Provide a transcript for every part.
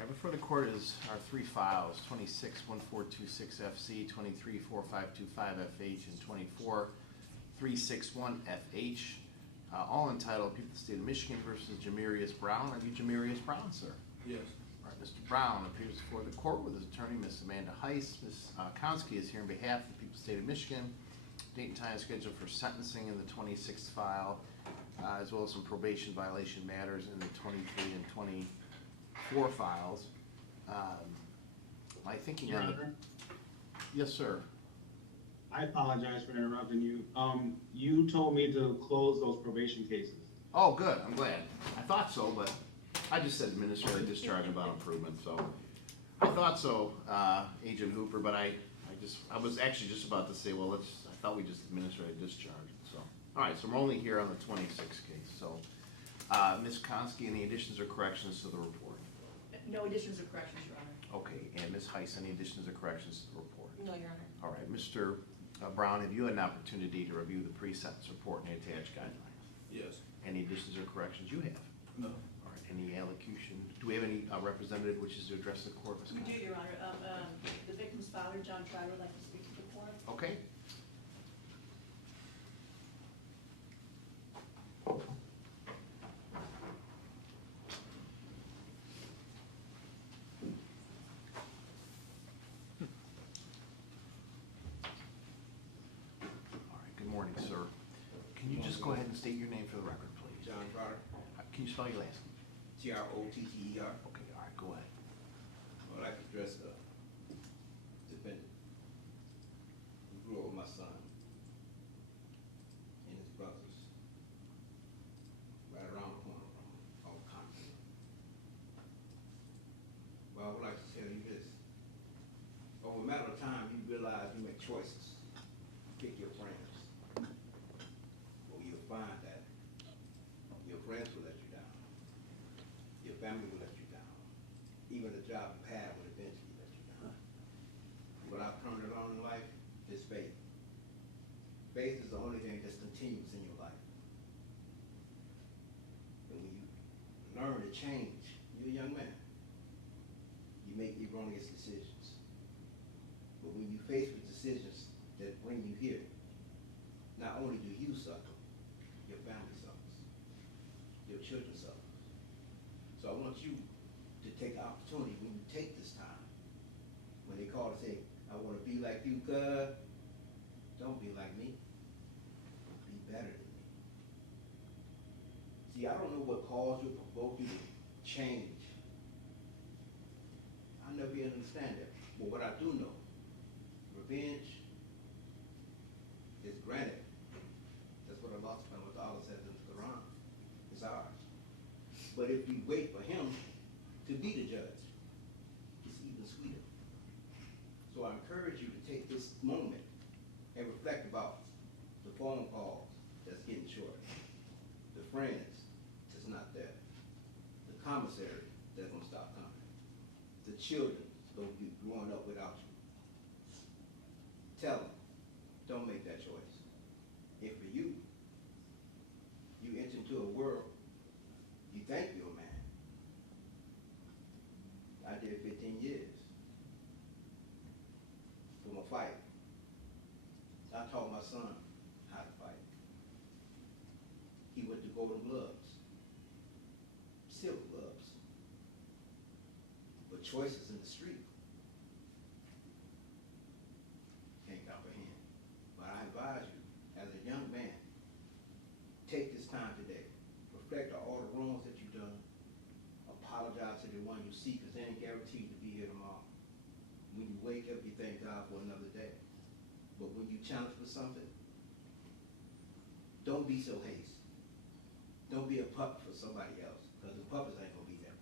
Right before the court is our three files, 26-1426FC, 23-4525FH, and 24-361FH, all entitled People of the State of Michigan versus Jamerius Brown. Are you Jamerius Brown, sir? Yes. All right, Mr. Brown appears before the court with his attorney, Ms. Amanda Heiss. Ms. Konsky is here on behalf of the people of the State of Michigan. Date and time scheduled for sentencing in the 26th file, as well as some probation violation matters in the 23 and 24 files. I think Your Honor, Yes, sir. I apologize for interrupting you. You told me to close those probation cases. Oh, good. I'm glad. I thought so, but I just said administrative discharge about improvement, so I thought so, Agent Hooper. But I was actually just about to say, well, I thought we just administrative discharged. So, all right. So we're only here on the 26th case. So, Ms. Konsky, any additions or corrections to the report? No additions or corrections, Your Honor. Okay. And Ms. Heiss, any additions or corrections to the report? No, Your Honor. All right. Mr. Brown, have you had an opportunity to review the pre-sentence report and the attached guidelines? Yes. Any additions or corrections you have? No. All right. Any allocution? Do we have any representative wishes to address the court, Ms. We Konsky? do, Your Honor. The victim's father, John Trotter, would like to speak to the court. Okay. All right, good morning, sir. Can you just go ahead and state your name for the record, please? John Trotter, Can you spell your last name? Trotter. Okay, all right, go ahead. I'd like to address the defendant who grew up with my son and his brothers right around the corner from our country. Well, I would like to tell you this. Over a matter of time, you realize you make choices. You pick your friends. Well, you'll find that your friends will let you down. Your family will let you down. Even the job you have will eventually let you down. What I've turned it on in life is faith. Faith is the only thing that's continuous in your life. And when you learn to change, you're a young man. You make erroneous decisions. But when you face with decisions that bring you here, not only do you suffer, your family suffers, your children suffer. So I want you to take the opportunity when you take this time, when they call and say, I want to be like you, God, don't be like me. Be better than me. See, I don't know what caused you, provoked you to change. I'll never be able to understand that. But what I do know, revenge is granted. That's what Allah subhanahu wa ta'ala says in the Quran. It's ours. But if we wait for him to be the judge, it's even sweeter. So I encourage you to take this moment and reflect about the phone calls that's getting short, the friends that's not there, the commissary that's gonna stop coming, the children that's gonna be growing up without you. Tell them, don't make that choice. If for you, you enter into a world, you think you're a man. I did 15 years from a fight. I taught my son how to fight. He went to Golden Gloves, silver gloves, but choices in the street. Can't comprehend. But I advise you, as a young man, take this time today. Reflect on all the wrongs that you've done. Apologize to the one you see, because they ain't guaranteed to be here tomorrow. When you wake up, you thank God for another day. But when you challenge for something, don't be so hasty. Don't be a puppet for somebody else, because the puppets ain't gonna be there.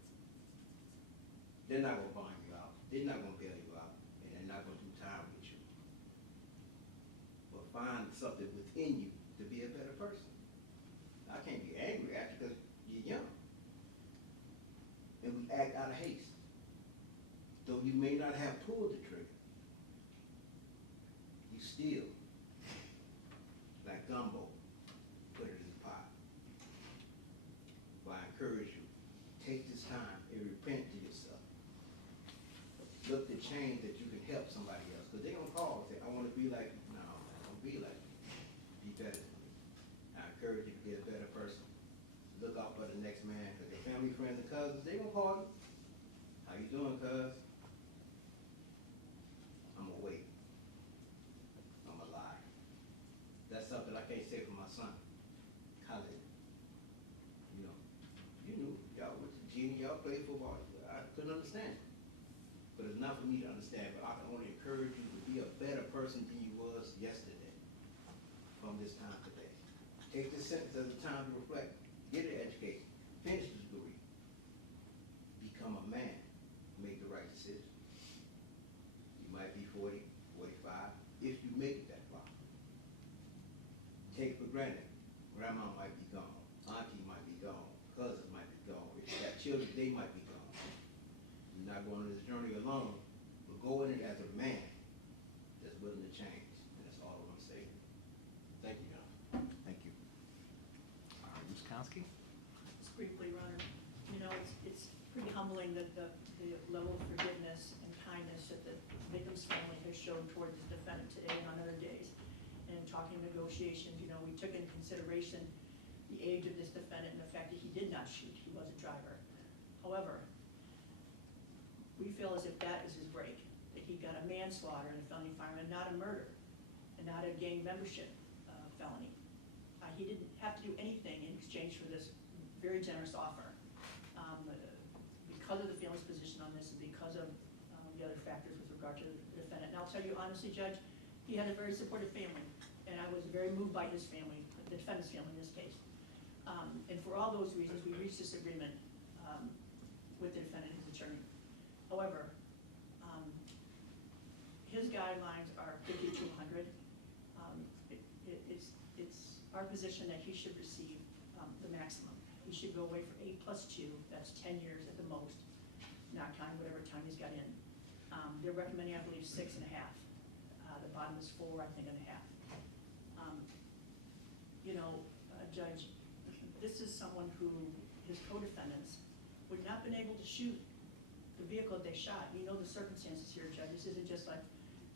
They're not gonna bind you out. They're not gonna bail you out, and they're not gonna do time with you. But find something within you to be a better person. I can't be angry at you because you're young. And we act out of haste. Though you may not have pulled the trigger, you still, like gumbo, put it in the pot. But I encourage you, take this time and repent to yourself. change that you can help somebody else. Because they're going to call and say, I want to be like you. No, don't be like you. Be better than me. I encourage you to be a better person. Look out for the next man. Because your family, friends, and cousins, they're going to call you. How you doing, cuz? I'm awake. I'm alive. That's something I can't say for my son, Khalid. You know, you knew, y'all went to Genie, y'all played football. I couldn't understand it. But it's not for me to understand, but I can only encourage you to be a better person than you was yesterday from this time today. Take this sentence as a time to reflect, get an education, finish the degree, become a man, make the right decision. You might be 40, 45, if you make it that far. Take for granted, grandma might be gone, auntie might be gone, cousins might be gone, if you got children, they might be gone. You're not going on this journey alone, but go in it as a man that's willing to change, and that's all I want to say. Thank you, John. Thank you. Ms. Konsky? Just briefly, Your Honor, you know, it's pretty humbling that the level of forgiveness and kindness that the victim's family has shown toward the defendant today and on other days. And in talking negotiations, you know, we took into consideration the age of this defendant and the fact that he did not shoot, he was a driver. However, we feel as if that is his break, that he got a manslaughter and a felony firearm, not a murder, and not a gang membership felony. He didn't have to do anything in exchange for this very generous offer. Because of the family's position on this and because of the other factors with regard to the defendant. And I'll tell you honestly, Judge, he had a very supportive family, and I was very moved by his family, the defendant's family in this case. And for all those reasons, we reached this agreement with the defendant and his attorney. However, his guidelines are 50 to 100. It's our position that he should receive the maximum. He should go away for 8+2, that's 10 years at the most, not counting whatever time he's got in. They're recommending, I believe, 6.5. The bottom is 4, I think, and a half. You know, Judge, this is someone who, his co-defendants, would not been able to shoot the vehicle that they shot. You know the circumstances here, Judge. This isn't just like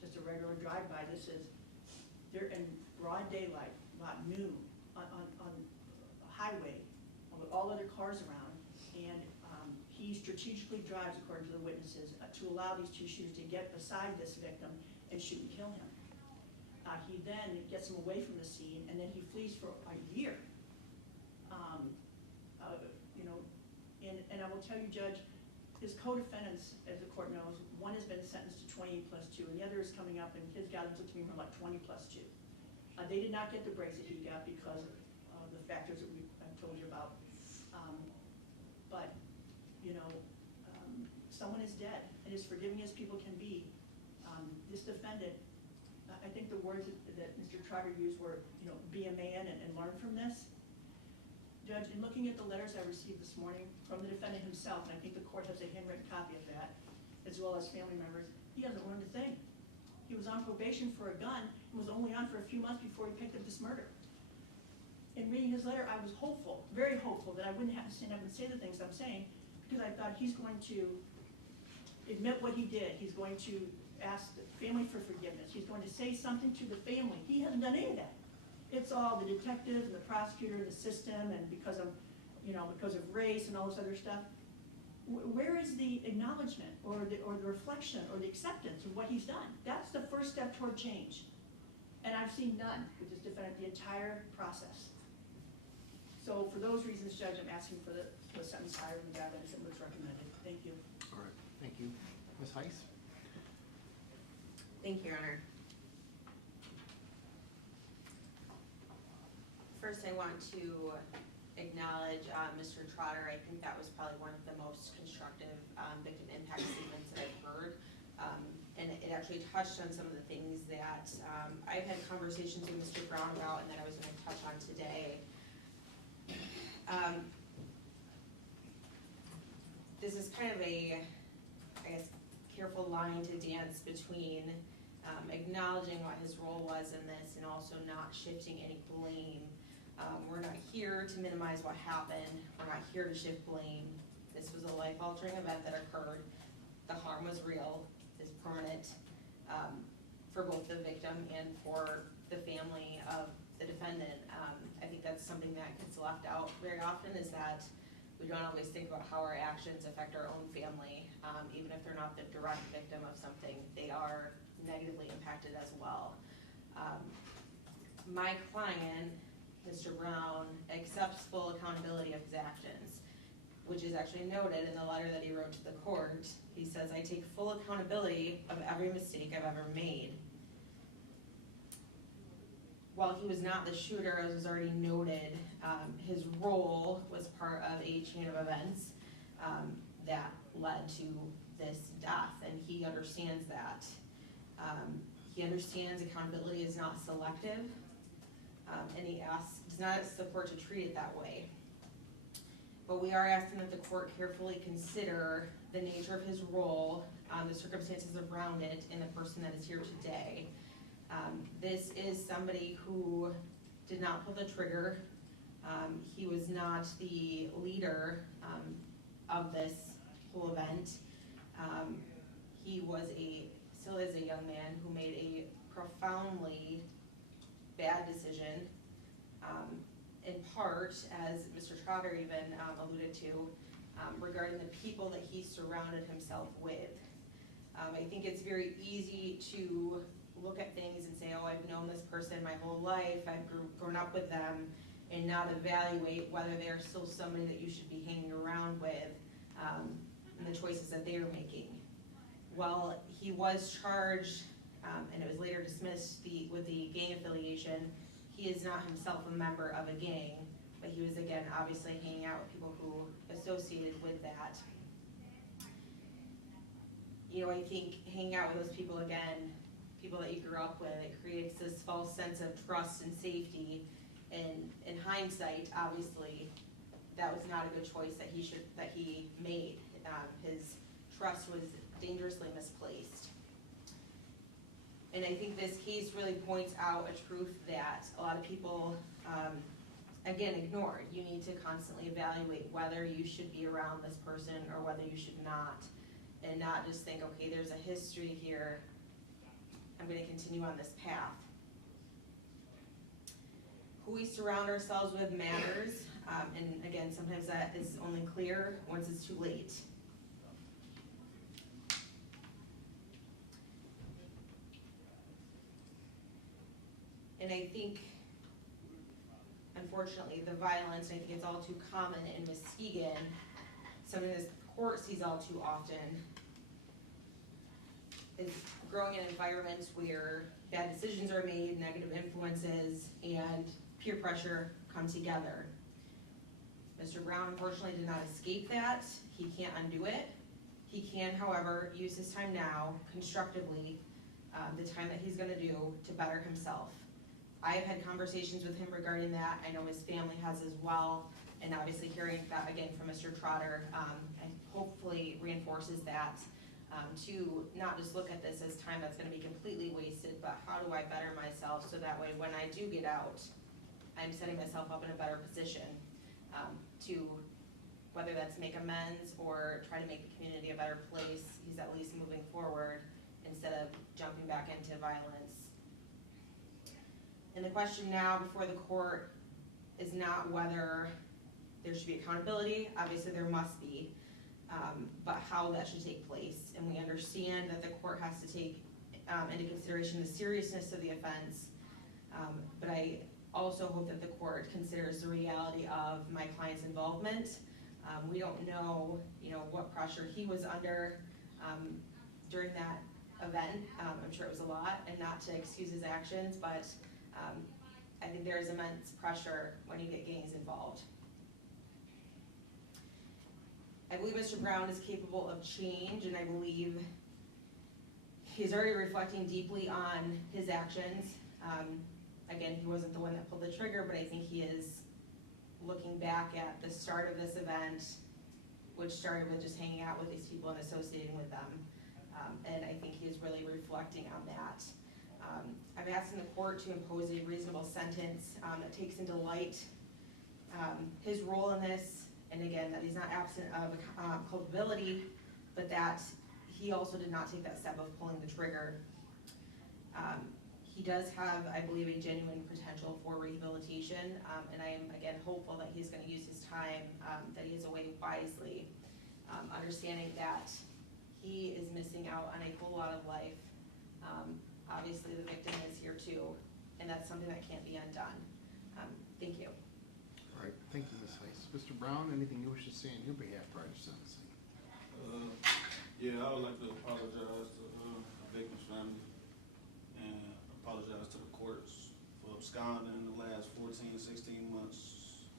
just a regular drive-by. This is, they're in broad daylight, about noon, on a highway with all other cars around, and he strategically drives, according to the witnesses, to allow these two shooters to get beside this victim and shoot and kill him. He then gets him away from the scene, and then he flees for a year. You know, and I will tell you, Judge, his co-defendants, as the court knows, one has been sentenced to 28+2, and the other is coming up, and his guidelines look to me more like 20+2. They did not get the breaks that he got because of the factors that I've told you about. But, you know, someone is dead, and as forgiving as people can be, this defendant, I think the words that Mr. Trotter used were, you know, be a man and learn from this. Judge, in looking at the letters I received this morning from the defendant himself, and I think the court has a handwritten copy of that, as well as family members, he hasn't learned a thing. He was on probation for a gun and was only on for a few months before he picked up this murder. In reading his letter, I was hopeful, very hopeful, that I wouldn't have to stand up and say the things I'm saying, because I thought he's going to admit what he did. He's going to ask the family for forgiveness. He's going to say something to the family. He hasn't done any of that. It's all the detectives and the prosecutor and the system, and because of, you know, because of race and all this other stuff. Where is the acknowledgement or the reflection or the acceptance of what he's done? That's the first step toward change. And I've seen none with this defendant the entire process. So for those reasons, Judge, I'm asking for the sentence higher than the guidelines that was recommended. Thank you. All right, thank you. Ms. Heiss? Thank you, Your Honor. First, I want to acknowledge Mr. Trotter. I think that was probably one of the most constructive victim impact statements that I've heard. And it actually touched on some of the things that I've had conversations with Mr. Brown about and that I was going to touch on today. This is kind of a, I guess, careful line to dance between acknowledging what his role was in this and also not shifting any blame. We're not here to minimize what happened. We're not here to shift blame. This was a life-altering event that occurred. The harm was real. is permanent, for both the victim and for the family of the defendant. I think that's something that gets left out very often, is that we don't always think about how our actions affect our own family. Even if they're not the direct victim of something, they are negatively impacted as well. My client, Mr. Brown, accepts full accountability of his actions, which is actually noted in the letter that he wrote to the court. He says, "I take full accountability of every mistake I've ever made." While he was not the shooter, as was already noted, his role was part of a chain of events that led to this death, and he understands that. He understands accountability is not selective, and he does not ask the court to treat it that way. But we are asking that the court carefully consider the nature of his role, the circumstances around it, and the person that is here today. This is somebody who did not pull the trigger. He was not the leader of this whole event. He was still is a young man who made a profoundly bad decision, in part, as Mr. Trotter even alluded to, regarding the people that he surrounded himself with. I think it's very easy to look at things and say, oh, I've known this person my whole life, I've grown up with them, and not evaluate whether they're still somebody that you should be hanging around with, and the choices that they are making. Well, he was charged, and it was later dismissed with the gang affiliation. He is not himself a member of a gang, but he was, again, obviously hanging out with people who associated with that. You know, I think hanging out with those people, again, people that you grew up with, it creates this false sense of trust and safety. And in hindsight, obviously, that was not a good choice that he made. His trust was dangerously misplaced. And I think this case really points out a truth that a lot of people, again, ignored. You need to constantly evaluate whether you should be around this person or whether you should not, and not just think, okay, there's a history here, I'm going to continue on this path. Who we surround ourselves with matters, and again, sometimes that is only clear once it's too late. And I think, unfortunately, the violence, I think it's all too common in Muskegon, something that the court sees all too often, is growing in environments where bad decisions are made, negative influences, and peer pressure come together. Mr. Brown, unfortunately, did not escape that. He can't undo it. He can, however, use his time now, constructively, the time that he's gonna do to better himself. I have had conversations with him regarding that. I know his family has as well, and obviously hearing that again from Mr. Trotter, hopefully reinforces that, to not just look at this as time that's gonna be completely wasted, but how do I better myself so that way when I do get out, I'm setting myself up in a better position, to, whether that's make amends or try to make the community a better place, he's at least moving forward instead of jumping back into violence. And the question now before the court is not whether there should be accountability, obviously there must be, but how that should take place. And we understand that the court has to take into consideration the seriousness of the offense, but I also hope that the court considers the reality of my client's involvement. We don't know, what pressure he was under during that event. I'm sure it was a lot, and not to excuse his actions, but I think there is immense pressure when you get gangs involved. I believe Mr. Brown is capable of change, and I believe he's already reflecting deeply on his actions. Again, he wasn't the one that pulled the trigger, but I think he is looking back at the start of this event, which started with just hanging out with these people and associating with them. And I think he is really reflecting on that. I'm asking the court to impose a reasonable sentence that takes into light his role in this, and again, that he's not absent of culpability, but that he also did not take that step of pulling the trigger. He does have, I believe, a genuine potential for rehabilitation, and I am, again, hopeful that he's gonna use his time, that he is away wisely, understanding that he is missing out on a whole lot of life. Obviously, the victim is here too, and that's something that can't be undone. Thank you. All right, thank you, Ms. Heiss. Mr. Brown, anything you wish to say on your behalf prior to sentencing? Yeah, I would like to apologize to the victim's family and apologize to the courts for absconding in the last 14, 16 months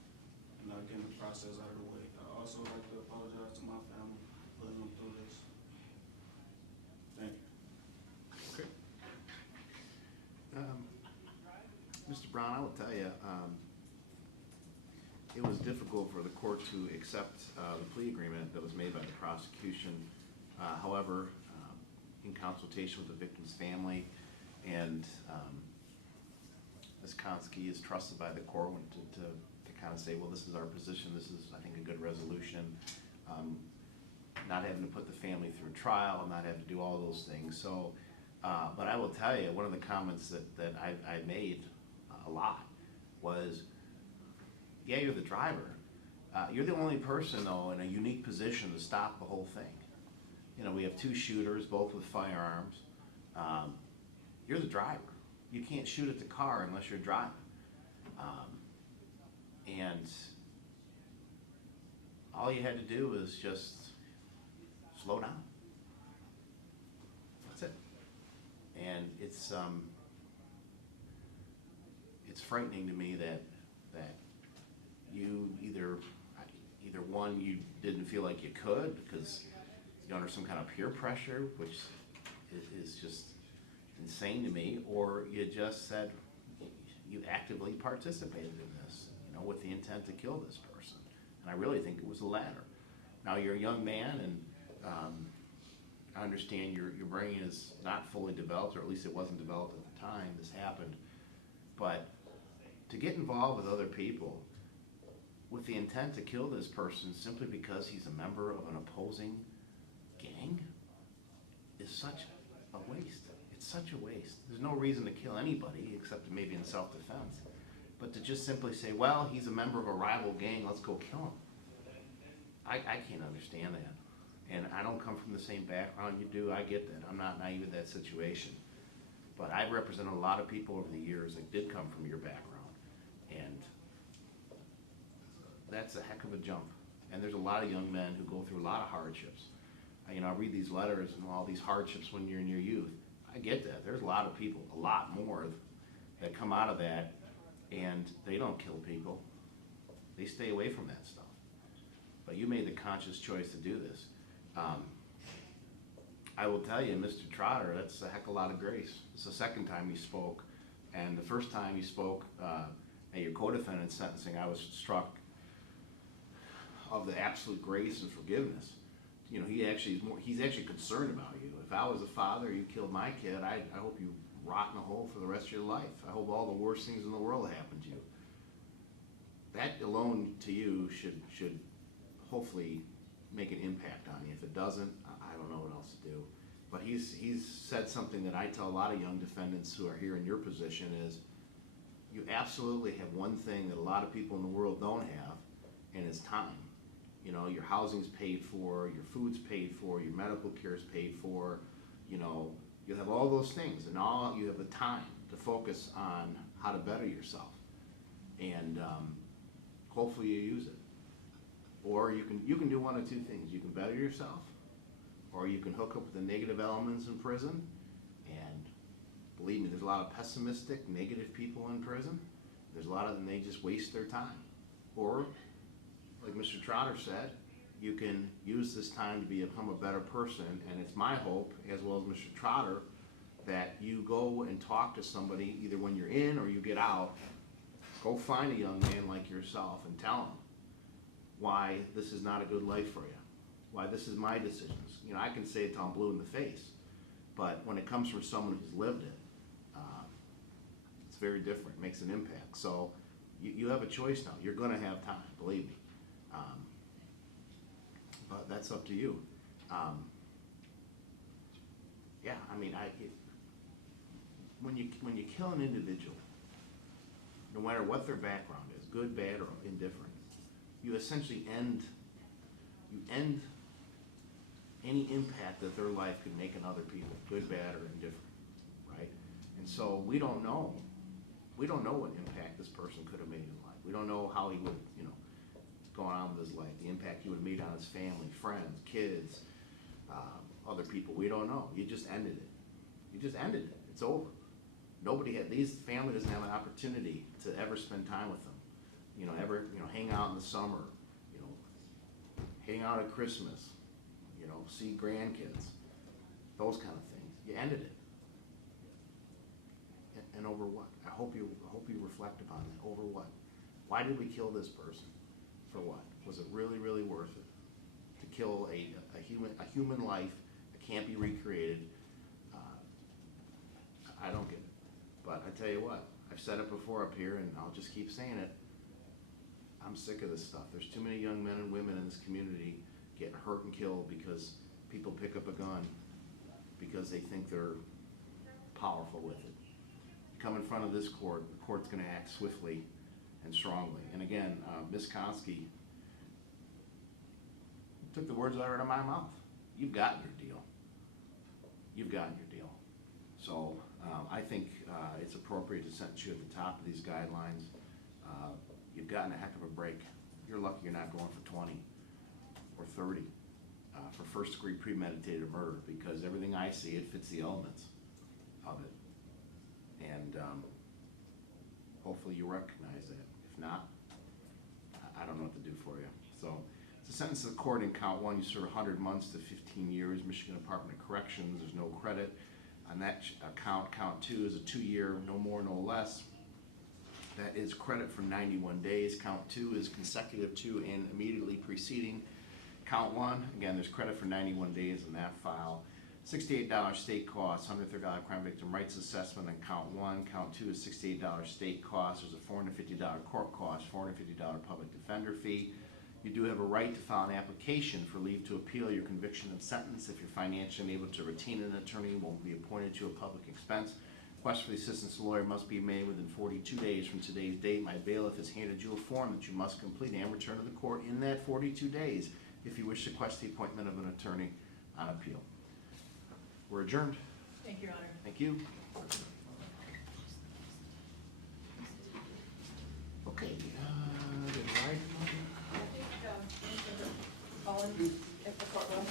and not getting the process out of the way. I also like to apologize to my family for putting them through this. Thank you. Okay. Mr. Brown, I will tell you, it was difficult for the court to accept the plea agreement that was made by the prosecution. However, in consultation with the victim's family, and Ms. Konski is trusted by the court to kind of say, well, this is our position, this is, I think, a good resolution. Not having to put the family through trial, not having to do all those things. So, but I will tell you, one of the comments that I made a lot was, yeah, you're the driver. You're the only person, though, in a unique position to stop the whole thing. You know, we have two shooters, both with firearms. You're the driver. You can't shoot at the car unless you're driving. And all you had to do is just slow down. That's it. And it's frightening to me that you either one, you didn't feel like you could because you're under some kind of peer pressure, which is just insane to me, or you just said you actively participated in this, you know, with the intent to kill this person. And I really think it was the latter. Now, you're a young man, and I understand your brain is not fully developed, or at least it wasn't developed at the time this happened. But to get involved with other people with the intent to kill this person simply because he's a member of an opposing gang is such a waste. It's such a waste. There's no reason to kill anybody except maybe in self-defense. But to just simply say, well, he's a member of a rival gang, let's go kill him. I can't understand that. And I don't come from the same background you do. I get that. I'm not naive in that situation. But I've represented a lot of people over the years that did come from your background. And that's a heck of a jump. And there's a lot of young men who go through a lot of hardships. You know, I read these letters and all these hardships when you're in your youth. I get that. There's a lot of people, a lot more, that come out of that and they don't kill people. They stay away from that stuff. But you made the conscious choice to do this. I will tell you, Mr. Trotter, that's a heck of a lot of grace. It's the second time you spoke. And the first time you spoke at your co-defendant sentencing, I was struck of the absolute grace and forgiveness. You know, he's actually concerned about you. If I was a father, you killed my kid, I hope you rot in a hole for the rest of your life. I hope all the worst things in the world happen to you. That alone to you should hopefully make an impact on you. If it doesn't, I don't know what else to do. But he's said something that I tell a lot of young defendants who are here in your position is, you absolutely have one thing that a lot of people in the world don't have, and it's time. You know, your housing's paid for, your food's paid for, your medical care's paid for, you know, you have all those things, and all you have the time to focus on how to better yourself. And hopefully you use it. Or you can do one of two things. You can better yourself, or you can hook up with the negative elements in prison. And believe me, there's a lot of pessimistic, negative people in prison. There's a lot of them, they just waste their time. Or, like Mr. Trotter said, you can use this time to become a better person. And it's my hope, as well as Mr. Trotter, that you go and talk to somebody, either when you're in or you get out. Go find a young man like yourself and tell him why this is not a good life for you, why this is my decisions. You know, I can say it till I'm blue in the face, but when it comes from someone who's lived it, it's very different, it makes an impact. So you have a choice now. You're gonna have time, believe me. But that's up to you. mean, when you kill an individual, no matter what their background is, good, bad, or indifferent, you essentially end any impact that their life could make on other people, good, bad, or indifferent, right? And so we don't know what impact this person could have made in life. We don't know how he would, going on with his life, the impact he would have made on his family, friends, kids, other people. We don't know. You just ended it. You just ended it. It's over. These family doesn't have an opportunity to ever spend time with them. Ever, hang out in the summer, hang out at Christmas, see grandkids, those kind of things. You ended it. And over what? I hope you reflect upon that. Over what? Why did we kill this person? For what? Was it really, really worth it? To kill a human life that can't be recreated? I don't get it. But I tell you what, I've said it before up here, and I'll just keep saying it. I'm sick of this stuff. There's too many young men and women in this community getting hurt and killed because people pick up a gun because they think they're powerful with it. Come in front of this court, the court's going to act swiftly and strongly. And again, Ms. Konski took the words out of my mouth. You've gotten your deal. You've gotten your deal. So I think it's appropriate to sentence you at the top of these guidelines. You've gotten a heck of a break. You're lucky you're not going for 20 or 30 for first-degree premeditated murder, because everything I see, it fits the elements of it. And hopefully you recognize that. If not, I don't know what to do for you. So it's a sentence of the court in count 1. You serve 100 months to 15 years, Michigan Department of Corrections. There's no credit. On that count 2 is a 2-year, no more, no less. That is credit for 91 days. Count 2 is consecutive to and immediately preceding count 1. Again, there's credit for 91 days in that file. $68 state costs, $130 crime victim rights assessment on count 1. Count 2 is $68 state costs. There's a $450 court cost, $450 public defender fee. You do have a right to file an application for leave to appeal your conviction and sentence. If you're financially unable to retain an attorney, won't be appointed to a public expense. Request for the assistance of a lawyer must be made within 42 days from today's date. My bailiff has handed you a form that you must complete and return to the court in that 42 days if you wish to request the appointment of an attorney on appeal. We're adjourned. Thank you, Your Honor. Thank you. Okay. I think, Colin, if the court will.